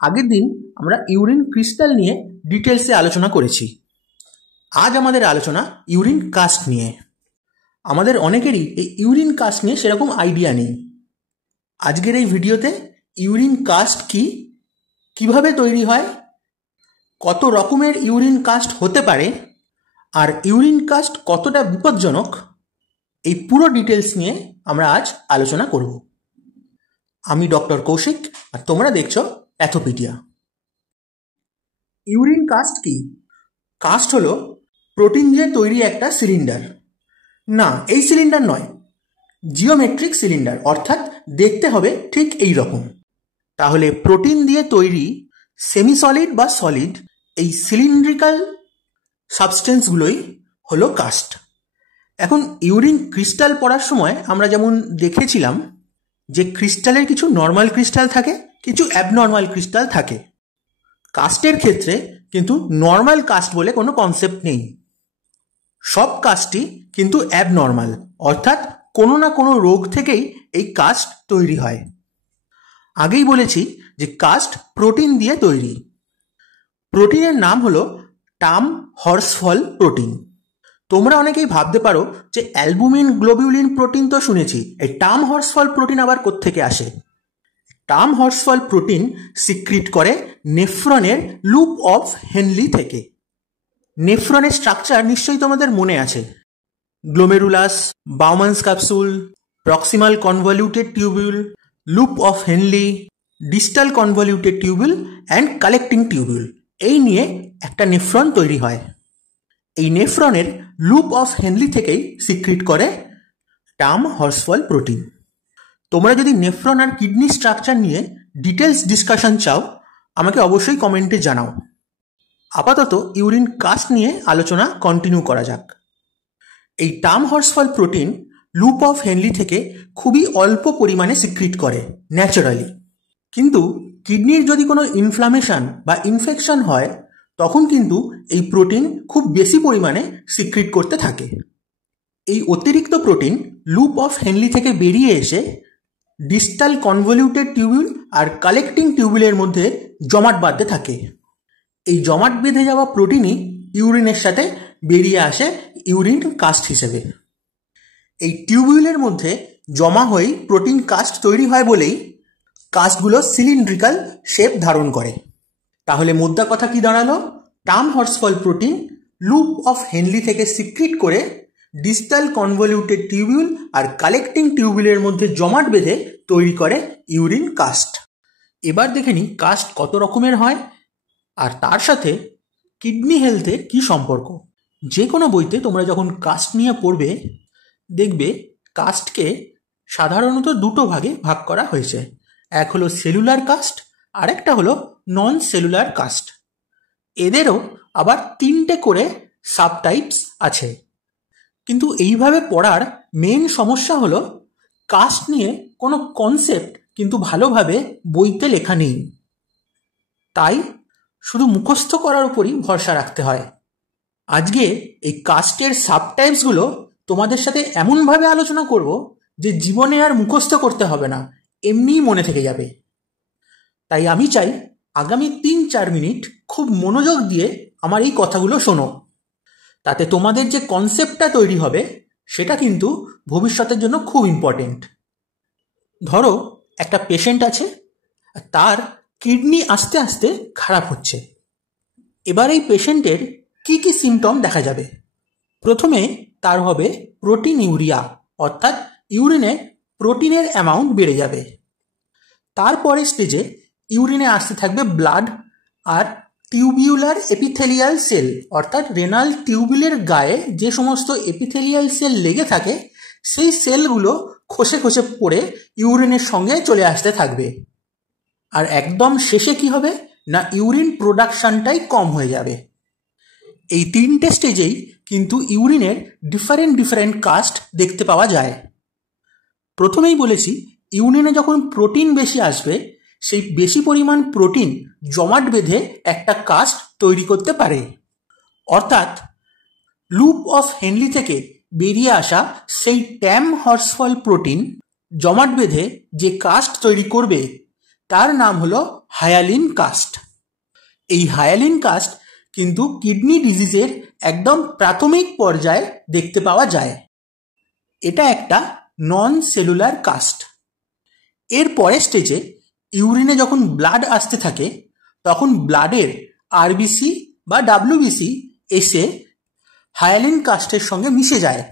আগের দিন আমরা ইউরিন ক্রিস্টাল নিয়ে ডিটেলসে আলোচনা করেছি। আজ আমাদের আলোচনা ইউরিন কাস্ট নিয়ে। আমাদের অনেকেরই এই ইউরিন কাস্ট নিয়ে সেরকম আইডিয়া নেই। আজকের এই ভিডিওতে ইউরিন কাস্ট কি, কিভাবে তৈরি হয়, কত রকমের ইউরিন কাস্ট হতে পারে, আর ইউরিন কাস্ট কতটা বিপজ্জনক, এই পুরো ডিটেলস নিয়ে আমরা আজ আলোচনা করব। আমি ডক্টর কৌশিক, আর তোমরা দেখছো প্যাথোপিডিয়া। ইউরিন কাস্ট কি? কাস্ট হলো প্রোটিন দিয়ে তৈরি একটা সিলিন্ডার। না, এই সিলিন্ডার নয়, জিওমেট্রিক সিলিন্ডার, অর্থাৎ দেখতে হবে ঠিক এই রকম। তাহলে প্রোটিন দিয়ে তৈরি সেমি সলিড বা সলিড এই সিলিন্ড্রিক্যাল সাবস্টেন্সগুলোই হলো কাস্ট। এখন ইউরিন ক্রিস্টাল পড়ার সময় আমরা যেমন দেখেছিলাম যে ক্রিস্টালের কিছু নর্মাল ক্রিস্টাল থাকে, কিছু অ্যাবনর্মাল ক্রিস্টাল থাকে। কাস্টের ক্ষেত্রে কিন্তু নর্মাল কাস্ট বলে কোনো কনসেপ্ট নেই। সব কাস্টই কিন্তু অ্যাবনর্মাল, অর্থাৎ কোনো না কোনো রোগ থেকেই এই কাস্ট তৈরি হয়। আগেই বলেছি যে কাস্ট প্রোটিন দিয়ে তৈরি। প্রোটিনের নাম হলো টাম হর্সফল প্রোটিন। তোমরা অনেকেই ভাবতে পারো যে অ্যালবুমিন গ্লোবিউলিন প্রোটিন তো শুনেছি, এই টাম হর্সফল প্রোটিন আবার কোত্থেকে আসে? টাম হর্সফল প্রোটিন সিক্রিট করে নেফ্রনের লুপ অফ হেনলি থেকে। নেফ্রনের স্ট্রাকচার নিশ্চয়ই তোমাদের মনে আছে। Glomerulus, Bowman's capsule, proximal convoluted tubule, loop of Henle, distal convoluted tubule and collecting tubule, এই নিয়ে একটা নেফ্রন তৈরি হয়। এই নেফ্রনের লুপ অফ হেনলি থেকেই সিক্রিট করে টাম হর্সফল প্রোটিন। তোমরা যদি নেফ্রন আর কিডনি স্ট্রাকচার নিয়ে ডিটেলস ডিসকাশন চাও, আমাকে অবশ্যই কমেন্টে জানাও। আপাতত ইউরিন কাস্ট নিয়ে আলোচনা কন্টিনিউ করা যাক। এই টাম Horsfall protein loop of Henley থেকে খুবই অল্প পরিমাণে সিক্রিট করে ন্যাচারালি, কিন্তু কিডনির যদি কোনো ইনফ্লামেশন বা ইনফেকশন হয় তখন কিন্তু এই প্রোটিন খুব বেশি পরিমাণে সিক্রিট করতে থাকে। এই অতিরিক্ত প্রোটিন লুপ অফ হেনলি থেকে বেরিয়ে এসে ডিস্টাল কনভলিউটেড টিউবিউল আর কালেক্টিং টিউবিউলের মধ্যে জমাট বাঁধতে থাকে। এই জমাট বেঁধে যাওয়া প্রোটিনই ইউরিনের সাথে বেরিয়ে আসে ইউরিন কাস্ট হিসেবে। এই টিউবিউলের মধ্যে জমা হয়েই প্রোটিন কাস্ট তৈরি হয় বলেই কাস্টগুলো সিলিন্ড্রিক্যাল শেপ ধারণ করে। তাহলে মোদ্দা কথা কি দাঁড়ালো? টাম Horsfall protein loop of Henley থেকে সিক্রিট করে ডিস্টাল কনভলিউটেড টিউবিউল আর কালেক্টিং টিউবিউলের মধ্যে জমাট বেঁধে তৈরি করে ইউরিন কাস্ট। এবার দেখে নিই কাস্ট কত রকমের হয় আর তার সাথে কিডনি হেলথের কি সম্পর্ক। যে কোনো বইতে তোমরা যখন কাস্ট নিয়ে পড়বে দেখবে কাস্টকে সাধারণত দুটো ভাগে ভাগ করা হয়েছে। এক হলো সেলুলার কাস্ট, আর একটা হলো নন সেলুলার কাস্ট। এদেরও আবার 3টে করে সাবটাইপস আছে। কিন্তু এইভাবে পড়ার মেন সমস্যা হলো কাস্ট নিয়ে কোনো কনসেপ্ট কিন্তু ভালোভাবে বইতে লেখা নেই, তাই শুধু মুখস্থ করার উপরই ভরসা রাখতে হয়। আজকে এই কাস্টের সাবটাইপসগুলো তোমাদের সাথে এমনভাবে আলোচনা করব যে জীবনে আর মুখস্থ করতে হবে না, এমনিই মনে থেকে যাবে। তাই আমি চাই আগামী 3-4 মিনিট খুব মনোযোগ দিয়ে আমার এই কথাগুলো শোনো। তাতে তোমাদের যে কনসেপ্টটা তৈরি হবে সেটা কিন্তু ভবিষ্যতের জন্য খুব ইম্পর্টেন্ট। ধরো একটা পেশেন্ট আছে, তার কিডনি আস্তে আস্তে খারাপ হচ্ছে। এবার এই পেশেন্টের কি কি সিমটম দেখা যাবে? প্রথমে তার হবে প্রোটিন ইউরিয়া, অর্থাৎ ইউরিনে প্রোটিনের অ্যামাউন্ট বেড়ে যাবে। তারপরে স্টেজে ইউরিনে আসতে থাকবে ব্লাড আর টিউবিউলার এপিথেলিয়াল সেল, অর্থাৎ রেনাল টিউবিউলের গায়ে যে সমস্ত এপিথেলিয়াল সেল লেগে থাকে সেই সেলগুলো খসে খসে পড়ে ইউরিনের সঙ্গে চলে আসতে থাকবে। আর একদম শেষে কি হবে না, ইউরিন প্রোডাকশনটাই কম হয়ে যাবে। এই 3টে স্টেজেই কিন্তু ইউরিনের ডিফারেন্ট কাস্ট দেখতে পাওয়া যায়। প্রথমেই বলেছি ইউরিনে যখন প্রোটিন বেশি আসবে সেই বেশি পরিমাণ প্রোটিন জমাট বেঁধে একটা কাস্ট তৈরি করতে পারে। অর্থাৎ লুপ অফ হেনলি থেকে বেরিয়ে আসা সেই টাম হর্সফল প্রোটিন জমাট বেঁধে যে কাস্ট তৈরি করবে তার নাম হলো হায়ালিন কাস্ট। এই হায়ালিন কাস্ট কিন্তু কিডনি ডিজিজের একদম প্রাথমিক পর্যায়ে দেখতে পাওয়া যায়। এটা একটা নন সেলুলার কাস্ট। এর পরের স্টেজে ইউরিনে যখন ব্লাড আসতে থাকে তখন ব্লাডের আরবিসি বা ডাব্লিউবিসি এসে হায়ালিন কাস্টের সঙ্গে মিশে যায়।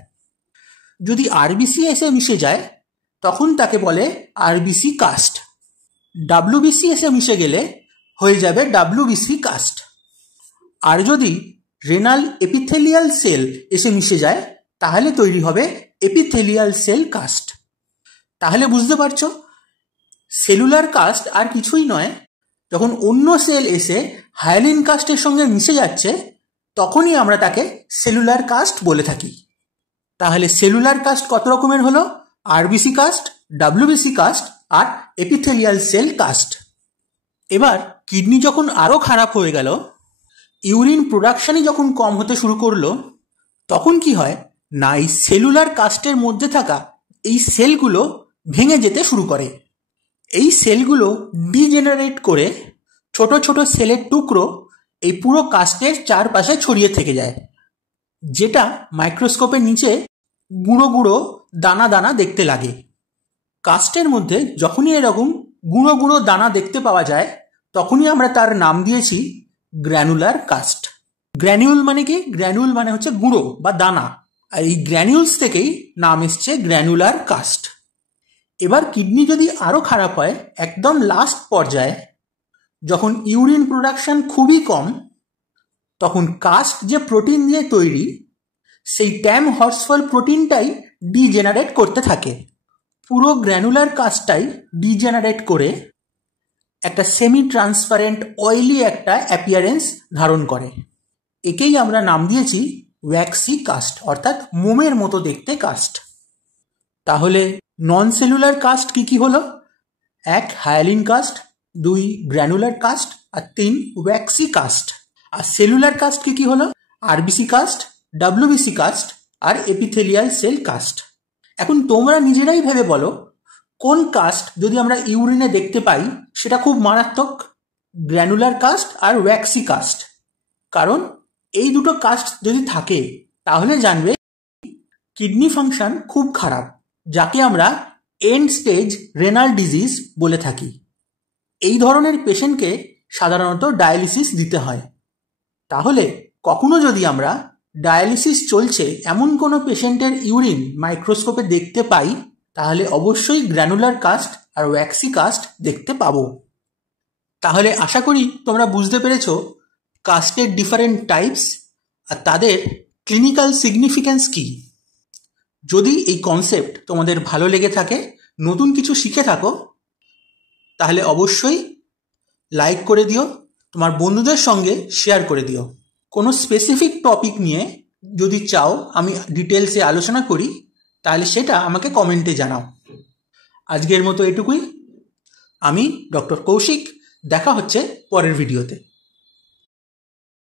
যদি আরবিসি এসে মিশে যায় তখন তাকে বলে আরবিসি কাস্ট। ডাব্লিউবিসি এসে মিশে গেলে হয়ে যাবে ডাব্লিউবিসি কাস্ট। আর যদি রেনাল এপিথেলিয়াল সেল এসে মিশে যায় তাহলে তৈরি হবে এপিথেলিয়াল সেল কাস্ট। তাহলে বুঝতে পারছো, সেলুলার কাস্ট আর কিছুই নয়, যখন অন্য সেল এসে হায়ালিন কাস্টের সঙ্গে মিশে যাচ্ছে তখনই আমরা তাকে সেলুলার কাস্ট বলে থাকি। তাহলে সেলুলার কাস্ট কত রকমের হলো? আরবিসি কাস্ট, ডাব্লিউবিসি কাস্ট আর এপিথেলিয়াল সেল কাস্ট। এবার কিডনি যখন আরও খারাপ হয়ে গেল, ইউরিন প্রোডাকশনই যখন কম হতে শুরু করলো, তখন কি হয় না, এই সেলুলার কাস্টের মধ্যে থাকা এই সেলগুলো ভেঙে যেতে শুরু করে। এই সেলগুলো ডিজেনারেট করে ছোট ছোট সেলের টুকরো এই পুরো কাস্টের চারপাশে ছড়িয়ে থেকে যায়, যেটা মাইক্রোস্কোপের নিচে গুঁড়ো গুঁড়ো দানা দানা দেখতে লাগে। কাস্টের মধ্যে যখনই এরকম গুঁড়ো গুঁড়ো দানা দেখতে পাওয়া যায় তখনই আমরা তার নাম দিয়েছি গ্র্যানুলার কাস্ট। গ্র্যানিউল মানে কি? গ্র্যানিউল মানে হচ্ছে গুঁড়ো বা দানা, আর এই গ্র্যানিউলস থেকেই নাম এসছে গ্র্যানুলার কাস্ট। এবার কিডনি যদি আরও খারাপ হয়, একদম লাস্ট পর্যায়ে যখন ইউরিন প্রোডাকশন খুবই কম, তখন কাস্ট যে প্রোটিন দিয়ে তৈরি সেই ট্যাম হর্সফল প্রোটিনটাই ডিজেনারেট করতে থাকে। পুরো গ্র্যানুলার কাস্টটাই ডিজেনারেট করে একটা সেমি ট্রান্সপারেন্ট অয়েলি একটা অ্যাপিয়ারেন্স ধারণ করে। একেই আমরা নাম দিয়েছি ওয়্যাক্সি কাস্ট, অর্থাৎ মোমের মতো দেখতে কাস্ট। তাহলে নন সেলুলার কাস্ট কি কি হলো? 1 হায়ালিন কাস্ট, 2 গ্র্যানুলার কাস্ট, আর 3 ওয়্যাক্সি কাস্ট। আর সেলুলার কাস্ট কি কি হলো? আরবিসি কাস্ট, ডাব্লিউবিসি কাস্ট আর এপিথেলিয়াল সেল কাস্ট। এখন তোমরা নিজেরাই ভেবে বলো, কোন কাস্ট যদি আমরা ইউরিনে দেখতে পাই সেটা খুব মারাত্মক? গ্র্যানুলার কাস্ট আর ওয়্যাক্সি কাস্ট। কারণ এই দুটো কাস্ট যদি থাকে তাহলে জানবে কিডনি ফাংশন খুব খারাপ, যাকে আমরা এন্ড স্টেজ রেনাল ডিজিজ বলে থাকি। এই ধরনের পেশেন্টকে সাধারণত ডায়ালিসিস দিতে হয়। তাহলে কখনো যদি আমরা ডায়ালিসিস চলছে এমন কোনো পেশেন্টের ইউরিন মাইক্রোস্কোপে দেখতে পাই তাহলে অবশ্যই গ্র্যানুলার কাস্ট আর ওয়্যাক্সি কাস্ট দেখতে পাবো। তাহলে আশা করি তোমরা বুঝতে পেরেছো কাস্টের ডিফারেন্ট টাইপস আর তাদের ক্লিনিক্যাল সিগনিফিক্যান্স কী। যদি এই কনসেপ্ট তোমাদের ভালো লেগে থাকে, নতুন কিছু শিখে থাকো, তাহলে অবশ্যই লাইক করে দিও, তোমার বন্ধুদের সঙ্গে শেয়ার করে দিও। কোনো স্পেসিফিক টপিক নিয়ে যদি চাও আমি ডিটেলসে আলোচনা করি তাহলে সেটা আমাকে কমেন্টে জানাও। আজকের মতো এটুকুই। আমি ডক্টর কৌশিক, দেখা হচ্ছে পরের ভিডিওতে।